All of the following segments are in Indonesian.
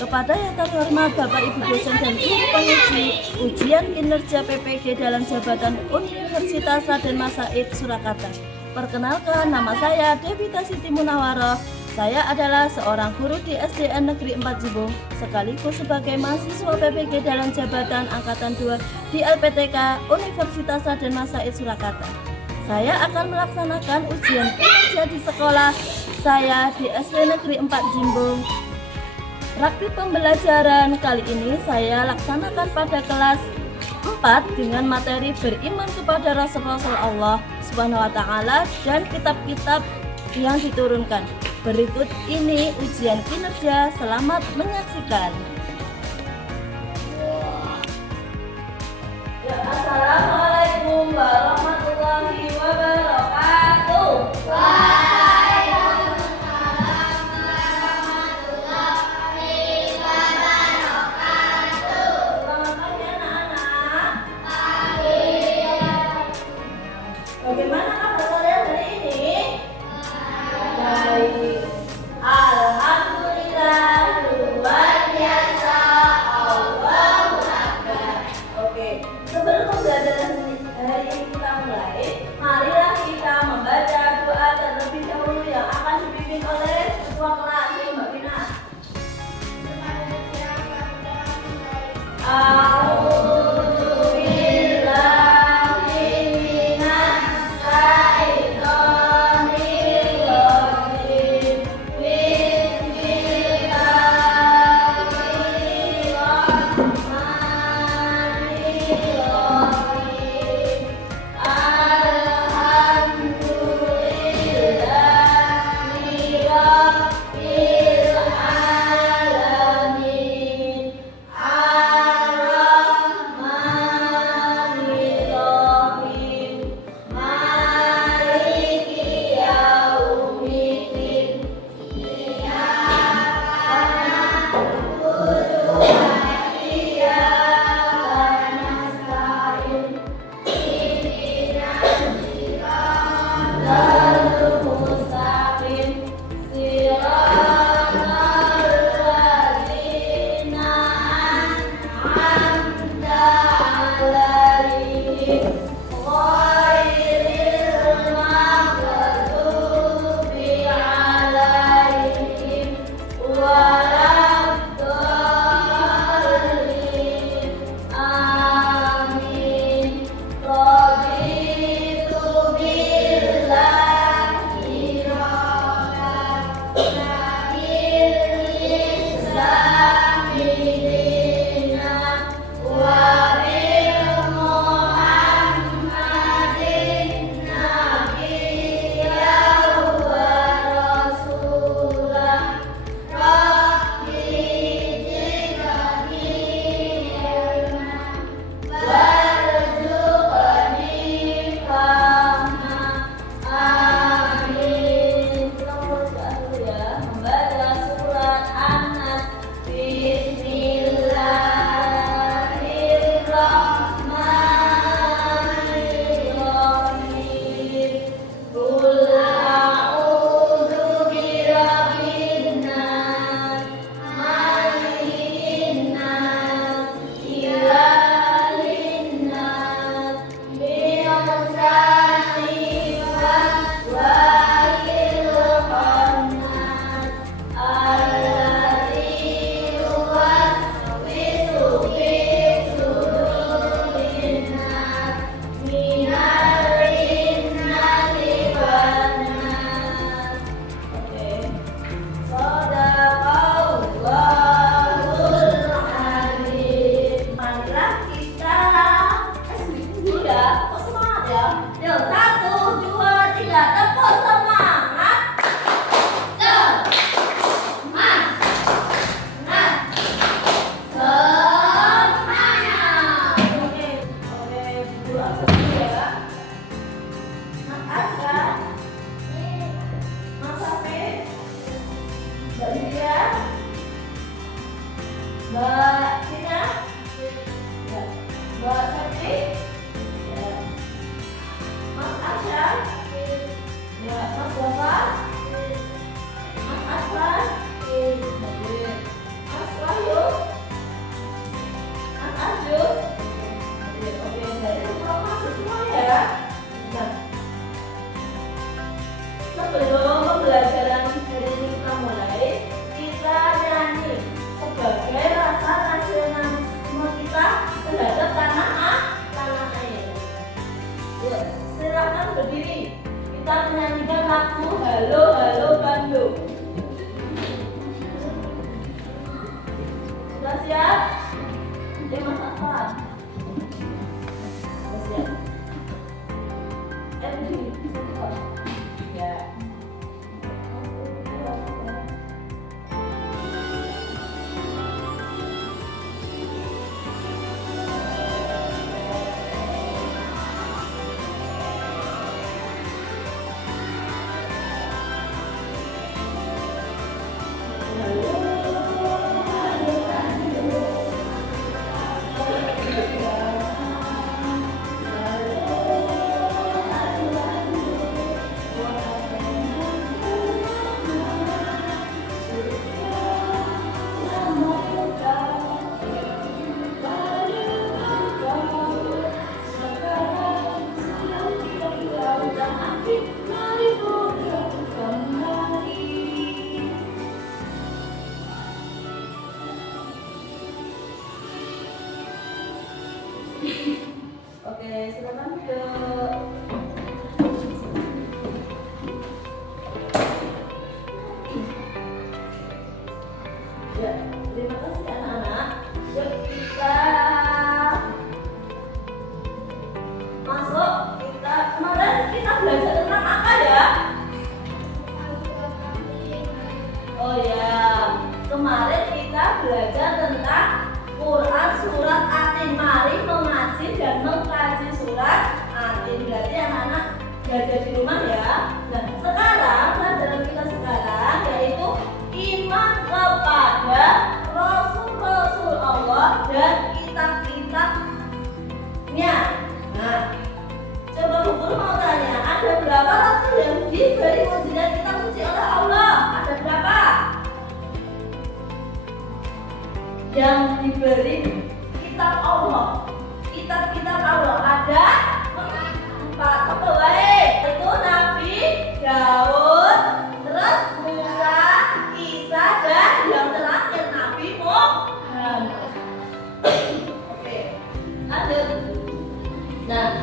Kepada yang terhormat Bapak Ibu dosen dan guru penguji ujian kinerja PPG dalam jabatan Universitas Raden Mas Said Surakarta. Perkenalkan, nama saya Devita Siti Munawaroh. Saya adalah seorang guru di SDN Negeri 4 Jimbung, sekaligus sebagai mahasiswa PPG dalam jabatan Angkatan 2 di LPTK Universitas Raden Mas Said Surakarta. Saya akan melaksanakan ujian kinerja di sekolah saya di SD Negeri 4 Jimbung. Praktik pembelajaran kali ini saya laksanakan pada kelas 4 dengan materi beriman kepada Rasul-Rasul Allah Subhanahu wa Ta'ala dan kitab-kitab yang diturunkan. Berikut ini ujian kinerja, selamat menyaksikan. Assalamualaikum warahmatullahi wabarakatuh. Bagaimana kabar kalian hari ini? Baik. Alhamdulillah, luar biasa. Allahu Akbar. Oke, sebelum pembelajaran hari ini kita mulai, marilah kita membaca doa terlebih dahulu yang akan dipimpin oleh ketua kelas, Mbak Vina. Mbak Tina, ya. Mbak Sati, ya. Mas Asya, ya. Mas Bapak, Mas Aslan, Mas Sudah siap? Mas Afan. Sudah siap? Ya. Oke, silakan duduk. Ya, terima kasih anak-anak. Yuk kita masuk. Kemarin kita belajar tentang apa ya? Oh ya, kemarin kita belajar tentang Quran surat Atin. Mari mengaji dan mengkaji surat Atin. Berarti anak-anak belajar di rumah ya. Nah, sekarang pelajaran kita sekarang yaitu iman kepada Rasul-Rasul Allah dan kitab-kitabnya. Nah, coba Bu Guru mau tanya, ada berapa rasul yang diberi mukjizat kitab suci oleh Allah? Ada berapa? Yang diberi kitab Allah, kitab-kitab Allah ada 4. Apa baik? Itu Nabi Daud, terus Musa, Isa, dan yang terakhir Nabi Muhammad. Oke, lanjut. Nah,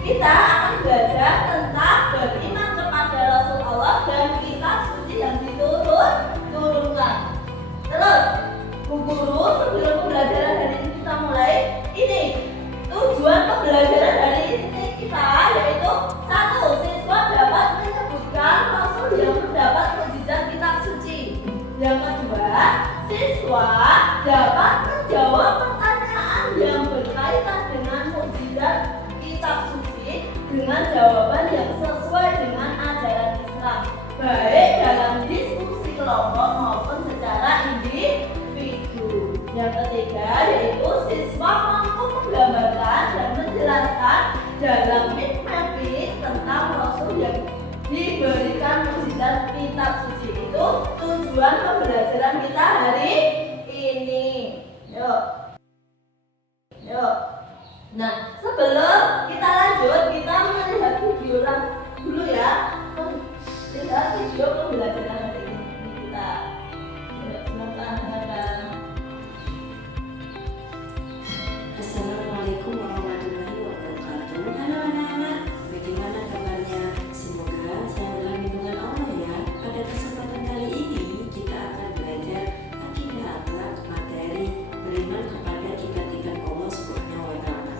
kita akan belajar tentang beriman kepada Rasul Allah dan kitab suci yang diturunkan. Terus, Bu Guru sebelum pembelajaran hari ini kita mulai, ini tujuan pembelajaran hari ini kita yaitu 1. Siswa dapat menyebutkan Rasul yang mendapat mukjizat kitab suci. Yang kedua, siswa dapat menjawab pertanyaan yang berkaitan dengan mukjizat kitab suci dengan jawaban yang sesuai dengan ajaran Islam, baik dalam diskusi kelompok maupun secara individu. Yang ketiga yaitu siswa mampu menggambarkan dan menjelaskan dalam mind mapping tentang Rasul yang diberikan mukjizat kitab suci. Itu tujuan pembelajaran kita hari ini. Yuk. Nah, sebelum kita lanjut, kita melihat video dulu ya. Lihat video pembelajaran hari ini kita. Silakan. Assalamualaikum warahmatullahi wabarakatuh. Halo anak-anak, bagaimana kabarnya? Semoga selalu dalam lindungan Allah ya. Pada kesempatan kali ini kita akan belajar akidah akhlak materi beriman kepada kitab-kitab Allah Subhanahu wa Ta'ala.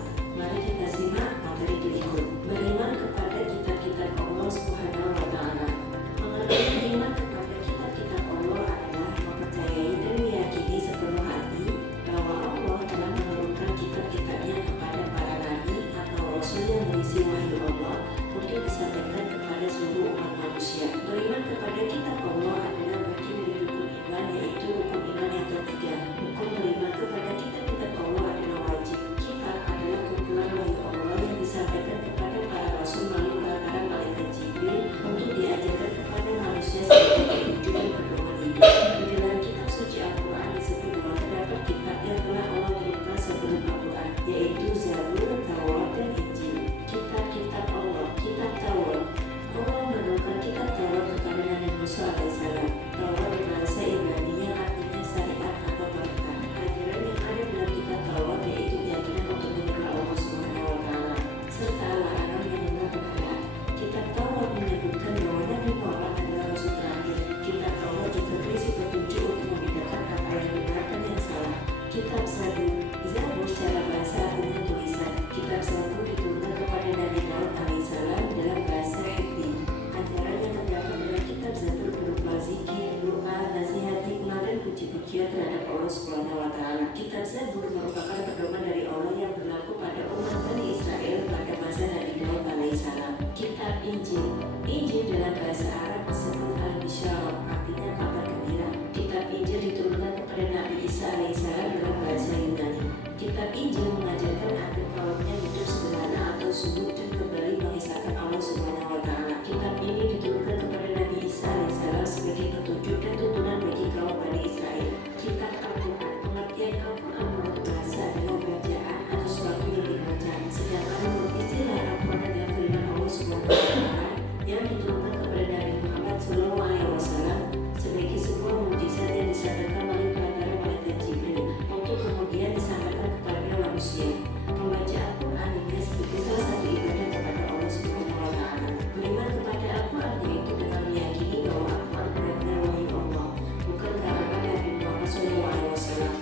terhadap Allah Subhanahu wa Ta'ala. Kitab Zabur merupakan pedoman dari Allah yang berlaku pada umat Bani Israel pada masa Nabi Daud alaihissalam. Kitab Injil. Injil dalam bahasa Arab disebut Al-Bisyarah, artinya kabar gembira. Kitab Injil diturunkan kepada Nabi Isa alaihissalam dalam bahasa Yunani. Kitab Injil mengajarkan agar kaumnya hidup sederhana atau subur dan kembali mengisahkan Allah Subhanahu wa Ta'ala. Kitab ini diturunkan kepada Nabi Isa alaihissalam sebagai petunjuk dan tuntunan bagi kaum Bani Israel. Kitab Al-Quran. Pengertian Al-Quran menurut bahasa adalah bacaan atau sesuatu yang dibaca. Sedangkan menurut istilah Al-Quran adalah firman Allah Subhanahu wa Ta'ala yang diturunkan kepada Nabi Muhammad SAW sebagai sebuah mukjizat yang disampaikan melalui perantara malaikat Jibril untuk kemudian disampaikan kepada manusia. Membaca Al-Quran juga sebagai salah satu ibadah kepada Allah Subhanahu wa Ta'ala. Beriman kepada Al-Quran yaitu dengan meyakini bahwa Al-Quran benar-benar wahyu Allah, bukan karangan Nabi Muhammad SAW.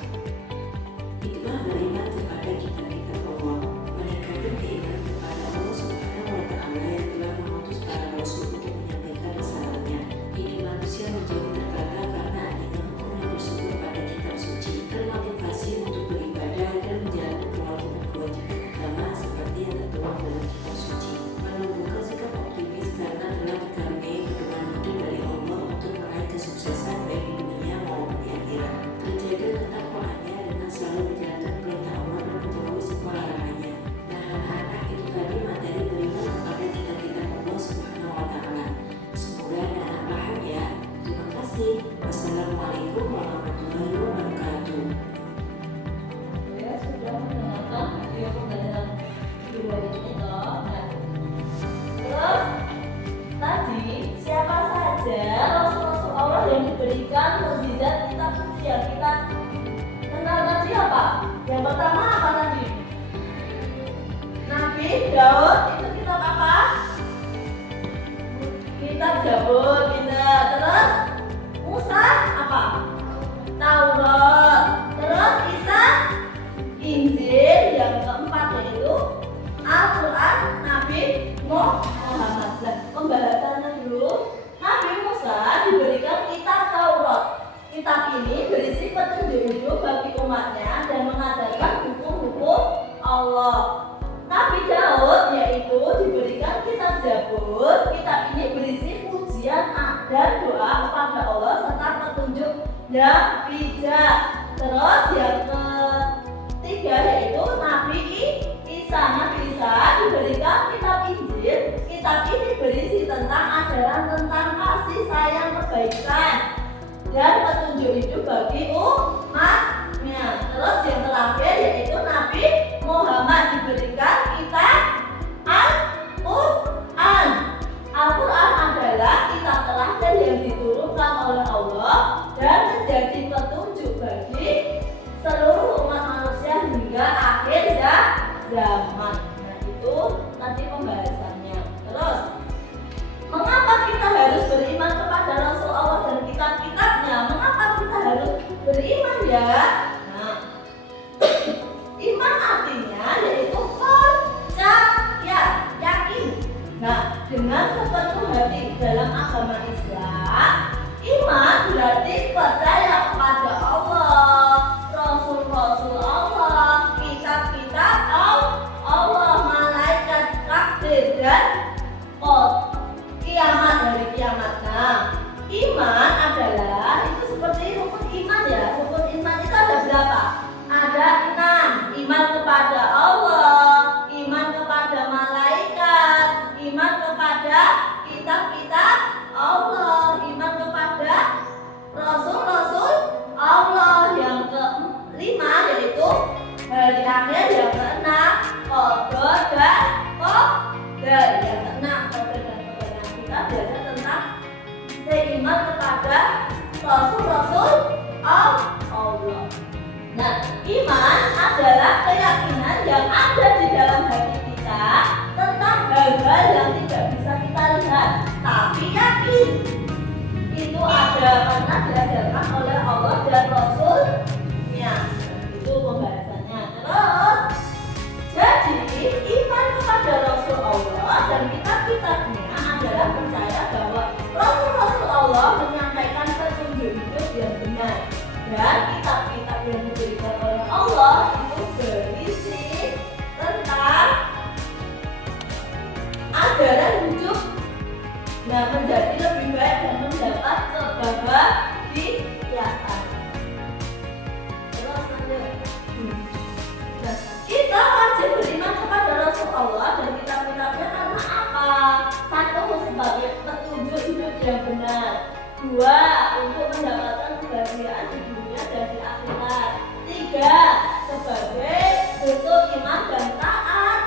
Itulah beriman kepada kitab-kitab Allah, meningkatkan keimanan kepada Allah Subhanahu wa Ta'ala yang telah mengutus para rasul untuk menyampaikan risalahnya. Ini manusia menjadi tertata karena adanya hukum yang bersumber pada kitab suci, termotivasi untuk beribadah dan menjalankan kewajiban-kewajiban agama seperti yang tertuang dalam kitab suci. Menumbuhkan sikap optimis karena telah dikaruniai pedoman hidup dari Allah untuk meraih kesuksesan baik di dunia maupun di akhirat. Terjaga ketakwaannya dengan selalu menjalankan perintah Allah dan menjauhi semua larangannya. Nah, anak-anak, itu tadi materi beriman kepada kitab-kitab Allah Subhanahu wa Ta'ala. Semoga anak-anak paham ya. Terima kasih. Wassalamualaikum warahmatullahi wabarakatuh. Ya, sudah mendengarkan video pembelajaran kedua ini toh. Nah, terus tadi siapa saja rasul-rasul Allah yang diberikan mukjizat kitab suci yang kita kenal tadi apa? Yang pertama apa tadi? Nabi Daud, itu kitab apa? Kitab Zabur, kitab. Terus Musa apa? Taurat. Terus Isa Injil. Yang keempat yaitu Al-Quran Nabi Muhammad. Nah, pembahasannya dulu. Nabi Musa diberikan kitab Taurat. Kitab ini berisi petunjuk hidup bagi umatnya dan mengajarkan hukum-hukum Allah. Nabi Daud yaitu diberikan kitab Zabur. Kitab ini berisi pujian dan doa kepada Allah serta petunjuk yang bijak. Terus yang ketiga yaitu Nabi Isa. Nabi Isa diberikan kitab Injil. Kitab ini berisi tentang ajaran tentang kasih sayang, kebaikan dan petunjuk hidup bagi umatnya. Terus yang terakhir yaitu Nabi Muhammad diberikan kitab Al-Quran. Al-Quran adalah kitab terakhir yang diturunkan oleh Allah dan menjadi petunjuk bagi seluruh umat manusia hingga akhir zaman. Nah, itu tadi pembahasannya. Terus, mengapa kita harus beriman kepada Rasul Allah dan kitab-kitabnya? Mengapa kita harus beriman ya? Nah, iman artinya yaitu percaya, yakin. Nah, dengan sepenuh hati dalam agama Islam, iman berarti percaya kepada Allah, Rasul-Rasul Allah, kitab-kitab Allah, malaikat, takdir dan kiamat, hari kiamat. Nah, iman adalah itu seperti rukun iman ya. Rukun iman itu ada berapa? Ada 6. Iman kepada Allah, iman kepada malaikat, iman kepada kitab-kitab Allah, iman kepada Rasul-Rasul Allah. Yang kelima yaitu hari akhir. Yang keenam qadar dan qadar. Yang keenam qadar dan qadar. Nah, kita belajar tentang seiman kepada Rasul-Rasul Allah. Nah, iman adalah keyakinan yang ada di dalam hati kita tentang hal-hal yang tidak bisa kita lihat, tapi yakin itu ada karena diajarkan oleh Allah dan Rasul-Nya. Itu pembahasannya. Terus, jadi iman kepada Rasul Allah dan kitab-kitabnya adalah percaya bahwa Rasul-Rasul Allah menyampaikan petunjuk hidup yang benar dan kitab kitab yang diberikan oleh Allah itu berisi tentang ajaran hidup menjadi lebih baik dan mendapat kebahagiaan. Terus lanjut. Kita wajib beriman kepada Rasul Allah dan kitab-kitabnya karena apa? Satu, sebagai petunjuk hidup yang benar. Dua, untuk mendapatkan kebahagiaan di dunia dan di akhirat. Tiga, sebagai bentuk iman dan taat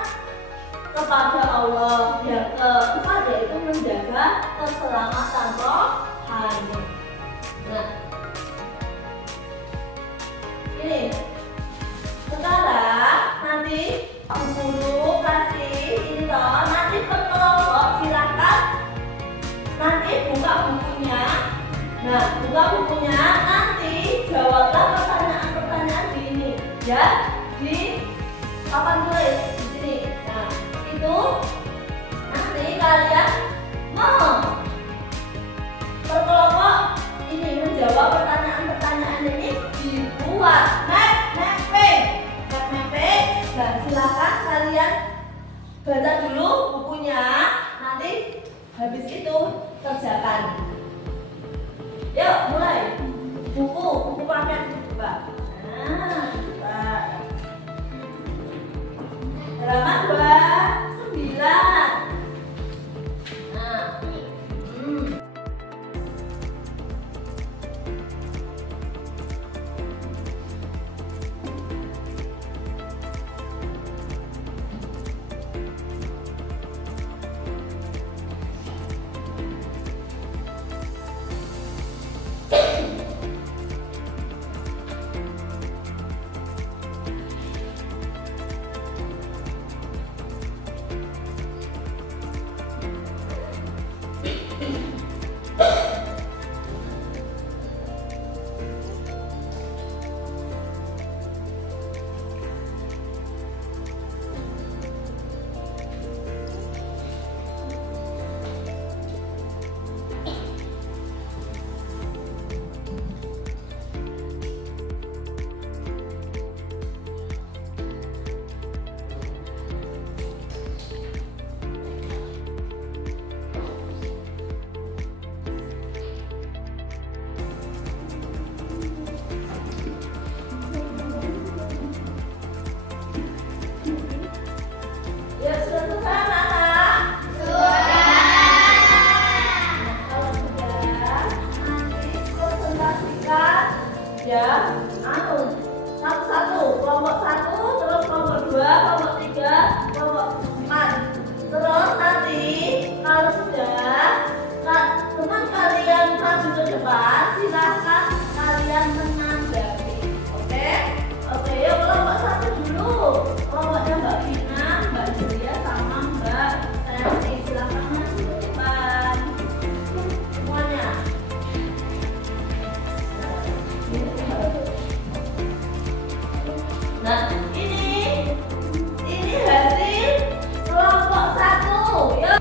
kepada Allah. Yang keempat yaitu menjaga keselamatan rohani. Nah, ini sekarang nanti guru kasih ini loh, nanti per kelompok silakan nanti buka bukunya. Nah, buka bukunya, nanti jawablah pertanyaan-pertanyaan di ini ya, di papan tulis di sini. Nah, itu nanti kalian per kelompok ini menjawab pertanyaan-pertanyaan ini, dibuat mapping. Dan silakan kalian baca dulu bukunya, nanti habis itu kerjakan. Yuk mulai. Buku paket buka. Nah, buka. Halaman 29. Nah, ya, satu-satu, kelompok 1, terus kelompok 2, kelompok 3, kelompok 4. Terus nanti kalau sudah teman kalian maju ke depan, silahkan kalian menanggapi. Oke, yuk kelompok 1 dulu. Kelompoknya Mbak Vina, Mbak Julia, sama Mbak Santi. Silahkan maju ke depan semuanya. Nah, ini hasil kelompok 1. Yuk.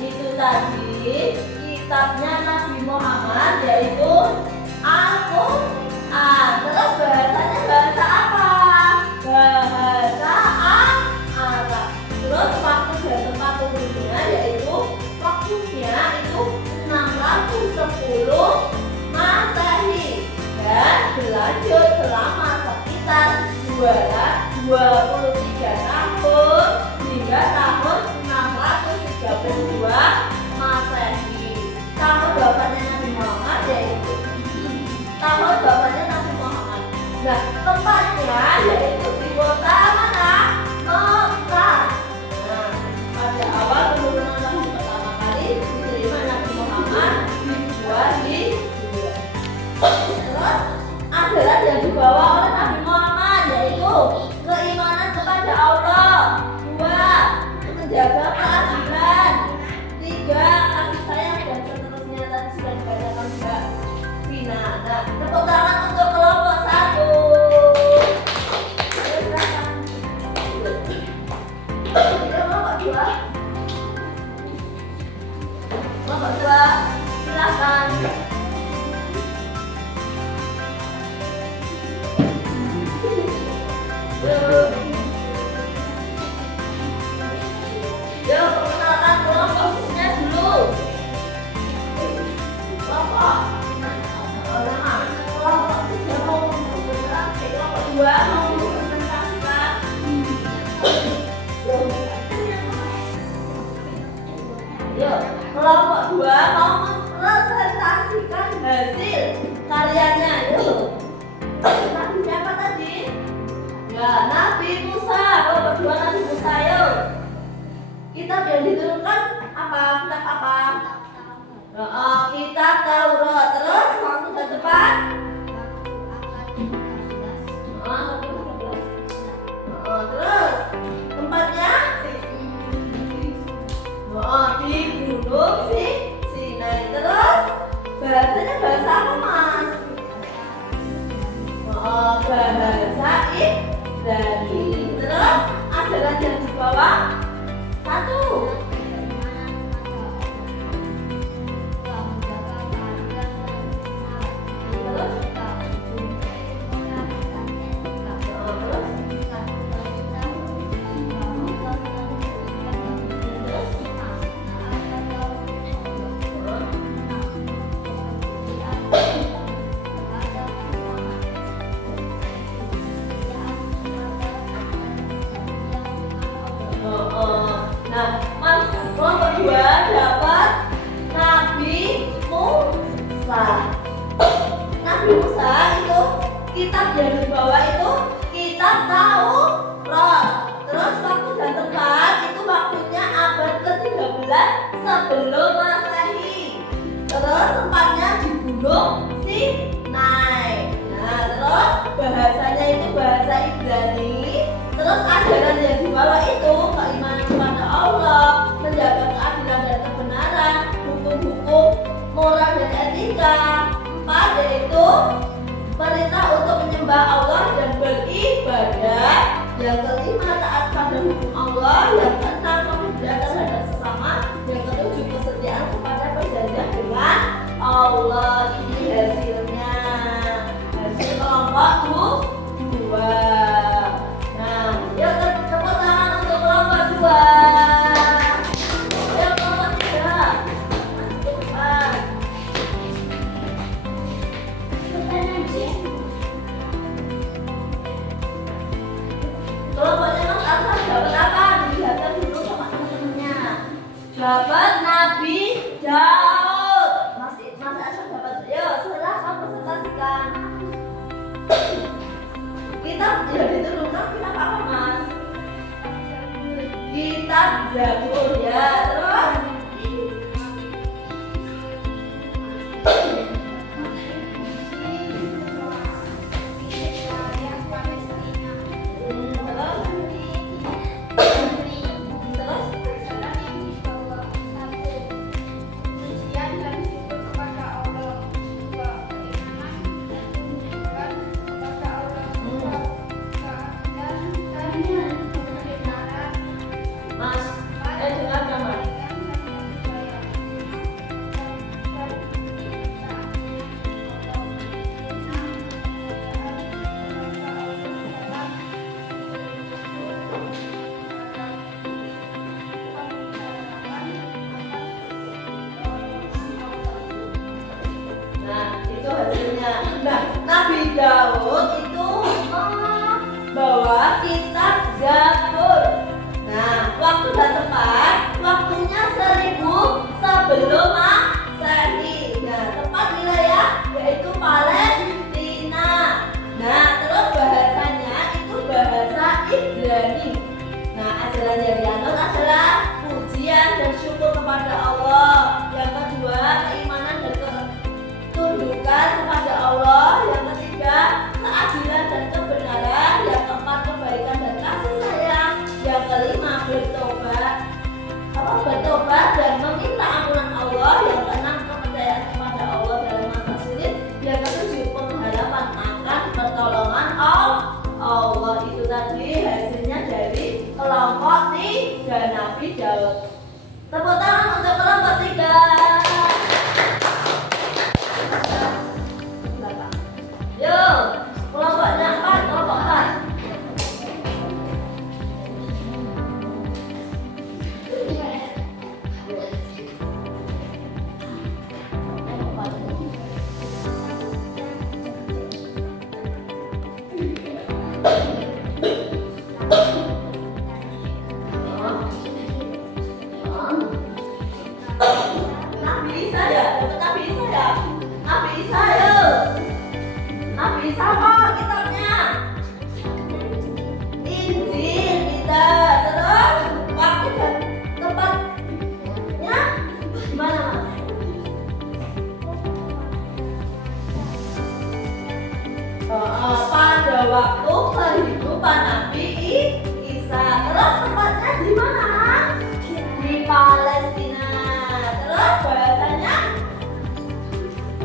Itu tadi kitabnya Nabi Muhammad, yaitu Al-Quran. Terus bahasanya bahasa apa? Bahasa Arab. Terus waktu dan tempat turunnya yaitu waktunya itu 610 Masehi dan berlanjut selama sekitar 23 tahun hingga tahun 632 Masehi. Tahun wafatnya Nabi Muhammad yaitu tahun wafatnya Nabi Muhammad. Nah, tempatnya yaitu di kota mana? Mekah. Nah, pada awal penurunan Nabi pertama kali diterima Nabi Muhammad dibuat di terus ajaran yang dibawa oleh Nabi Muhammad yaitu keimanan kepada Allah, 2, menjaga keadilan, 3, kasih sayang dan seterusnya. Tadi sudah dibacakan Mbak Vina. Nah, tepuk tangan untuk kelompok 1. Ya, Nabi Musa. Kalau berdua Nabi Musa, ayo. Kitab yang diturunkan apa? Kitab apa? Kitab Taurat. Terus waktu dan tempat? Terus tempatnya? Di Gunung Sinai. Terus bahasanya bahasa apa, Mas? Bahasa Ibrani. Terus ajaran yang dibawa? Satu. Nah, Mas, kelompok 2 dapat Nabi Musa. Nabi Musa itu kitab yang dibawa itu kitab Taurat. Terus waktu dan tempat itu waktunya abad ke-13 sebelum Masehi. Terus tempatnya di Gunung Sinai. Nah, terus bahasanya itu bahasa Ibrani. Terus ajaran yang dibawa itu keimanan kepada Allah, menjaga keadilan dan kebenaran, hukum-hukum moral dan etika. 4 yaitu perintah untuk menyembah Allah dan beribadah. Yang kelima taat pada hukum Allah. Yang keenam pemulihan terhadap sesama. Yang ketujuh kesetiaan kepada perjanjian dengan Allah. Ini hasilnya. Hasil kelompok 2. Yuk tepuk tangan untuk kelompok 2. Yuk kelompok 3. Masuk ke depan. Kelompoknya Mas Arsa dapat apa? Dilihatkan dulu sama teman-temannya. Dapat Nabi Daud. Mas Arsa dapat. Yuk silahkan presentasikan. Kitab yang diturunkan kitab apa, Mas? Kitab Zabur ya. Terus Nabi Daud itu membawa kitab Zabur. Nah, waktu dan tempat, waktunya 1000 sebelum Masehi. Nah, tempat wilayah yaitu Palestina. Nah, terus bahasanya itu bahasa Ibrani. Nah, ajaran yang dianut adalah pujian dan syukur kepada Allah. Yang kedua, keimanan dan ketundukan kepada Allah. Yang ketiga, keadilan dan kebenaran. Yang keempat, kebaikan dan kasih sayang. Yang kelima, bertobat dan meminta ampunan Allah. Yang keenam, kepercayaan kepada Allah dalam masa sulit. Yang ketujuh, pengharapan akan pertolongan Allah. Itu tadi hasilnya dari kelompok 3 Nabi Daud. Tepuk tangan untuk kelompok 3. Yuk, kelompoknya 4, kelompok 4.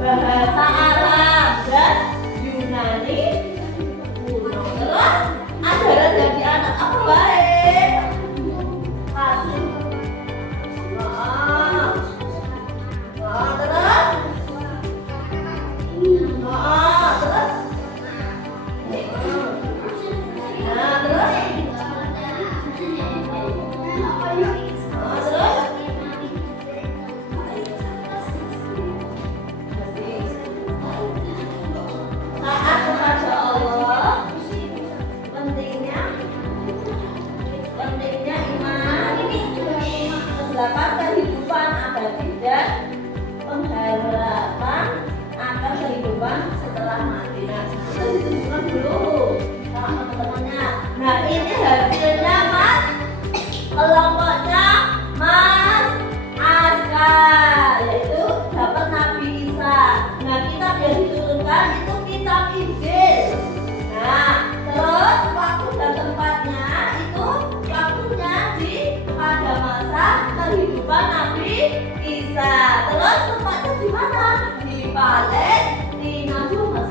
bahasa Arab dan Yunani kuno. Terus ajaran dari anak apa baik? Kasih. Terus? Terus? Nah, terus? Taat kepada Allah, pentingnya iman, terdapat kehidupan abadi dan pengharapan akan kehidupan setelah mati. Nah, itu ditunjukkan dulu sama teman-temannya. Nah, ini hasilnya Mas, kelompoknya Mas Askar, yaitu dapat Nabi Isa. Nah, kitab yang diturunkan itu kitab Injil. Nah, terus waktu dan tempatnya itu waktunya pada masa kehidupan Nabi Isa. Terus tempatnya di mana? Di Palestina juga.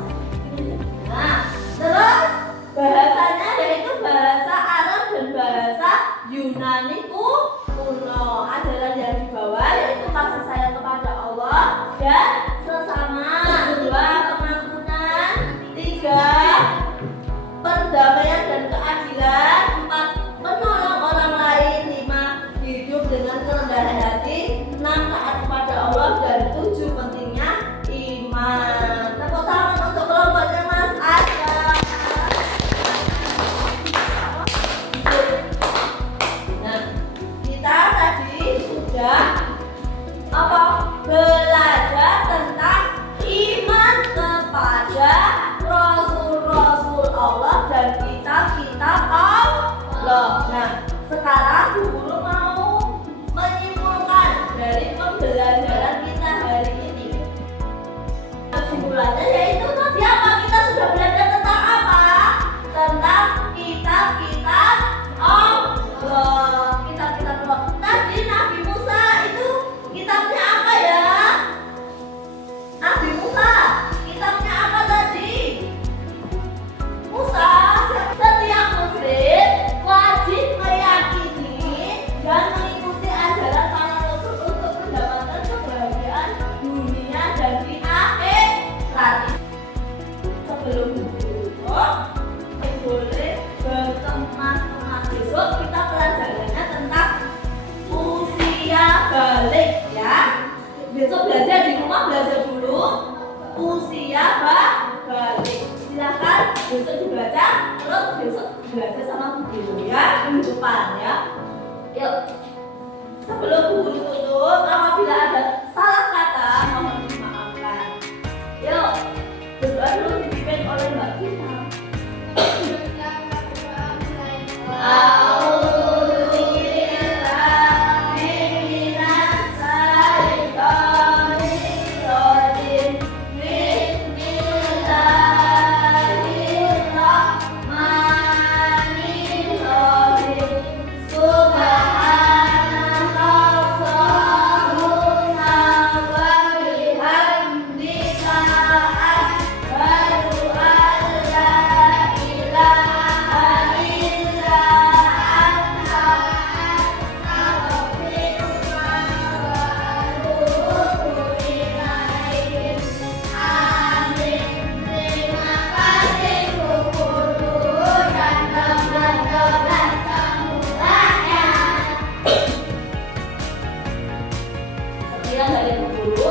Nah, terus bahasanya yaitu bahasa Arab dan bahasa Yunani kuno. Ajaran yang dibawa yaitu kasih sayang kepada Allah dan sesama. 2. Pengampunan. 3. Perdamaian dan keadilan. 4. Menolong orang lain. 5. Hidup dengan kerendahan hati. 6. Taat kepada Allah. Dan 7. Pentingnya iman. Tepuk tangan untuk kelompoknya Mas Askar. Nah, kita tadi sudah belajar tentang iman kepada Rasul-Rasul Allah dan kitab-kitab Allah. Nah, sekarang Bu Guru mau menyimpulkan dari pembelajaran kita hari ini. Kesimpulannya yaitu tadi apa? Kita sudah belajar tentang apa? Tentang kitab-kitab Allah. Kitab-kitab Allah. Tadi Nabi Musa itu kitabnya apa ya? Nabi Musa, kitabnya apa tadi? Musa. Setiap muslim wajib meyakini dan mengikuti ajaran para rasul untuk mendapatkan kebahagiaan dunia dan di akhirat. Sebelum itu, boleh berkemas-kemas. Besok kita pelajarannya tentang usia balik ya. Besok belajar di rumah, belajar dulu usia balik. Silakan besok dibaca, terus besok belajar sama Bu Guru ya minggu depan ya. Yuk, sebelum Bu Guru tutup, apabila ada salah kata mohon dimaafkan. Yuk, berdoa dulu dipimpin oleh Mbak Gita. Sekian dari Bu Guru.